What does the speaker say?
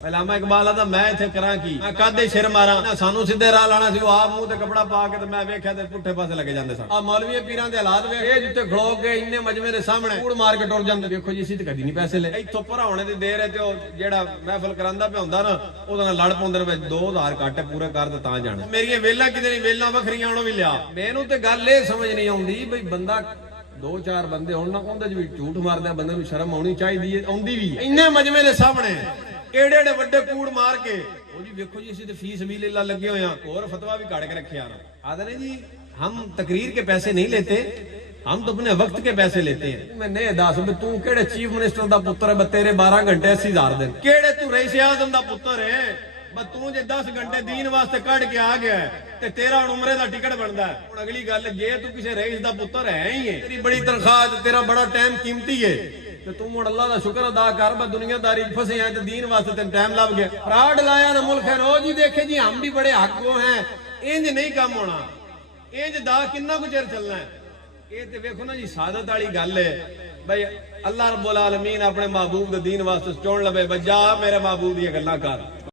अलामा इकबाल आदा मैं इत्थे करा की मैं कादे सिर मारा सानू सीधे राह लाना सी आप मुंह ते कपड़ा पा के मैं वेख्या ते पुट्ठे पासे लगे जांदे सन आ मौलवी पीरां दे हालात वे ए जिथे खड़ो के इन्ने मजमे दे सामने कूड़ मार के टुर जांदे देखो जी इसी ते कदी नहीं पैसे ले इथों भराउने दी देर है ते ओ जेड़ा महफिल करांदा पे हुंदा ना ओदा नाल लड़ पौंदे ने 2000 घट पूरे कर ते तां जाना मेरियां वेलां किते नहीं वेलां वखरियां उन्हों भी लिया मैनू ते गल ए समझ नहीं आउंदी बई बंदा दो चार बंदे होण ना उहदे च भी झूठ मारदा बंदे नूं शर्म आउणी चाहीदी है आउंदी भी इन्ने मजमे दे सामने एड़े एड़े वड्डे कूड़ मार के ओ जी देखो जी इसी ते फीस भी लीला लगे हुए हैं और फतवा भी काट के रखे यार आदे ने जी हम तकरीर के पैसे नहीं लेते हम तो अपने वक्त के पैसे लेते हैं मैंने दस भी तू केड़े चीफ मिनिस्टर दा पुत्र है तेरे 12 घंटे 80,000 दिन केड़े तू रईस आज़म दा पुत्र है बस तू जे 10 घंटे दीन वास्ते कट के आ गया है ते तेरा उमरे दा टिकट बनदा है हुण अगली गल जे तू किसी रईस दा पुत्र है ही है तेरी बड़ी तनख्वाह ते तेरा बड़ा टाइम कीमती है तू मुड़ अल्लाह दा शुक्र अदा कर मैं दुनियादारी फसे हैं तो दीन वास्ते तेन टाइम लग गया फ्रॉड लाया ना मुल्क है रो जी देखे जी हम भी बड़े हक हैं इंज नहीं काम होना इंज दा किन्ना कुछ चिर चलना है ये ते वेखो ना जी सादत वाली गल है भाई अल्लाह रब्बुल आलमीन अपने महबूब दे दीन वास्ते चुन लवे बजा मेरे महबूब दी गल्लां कर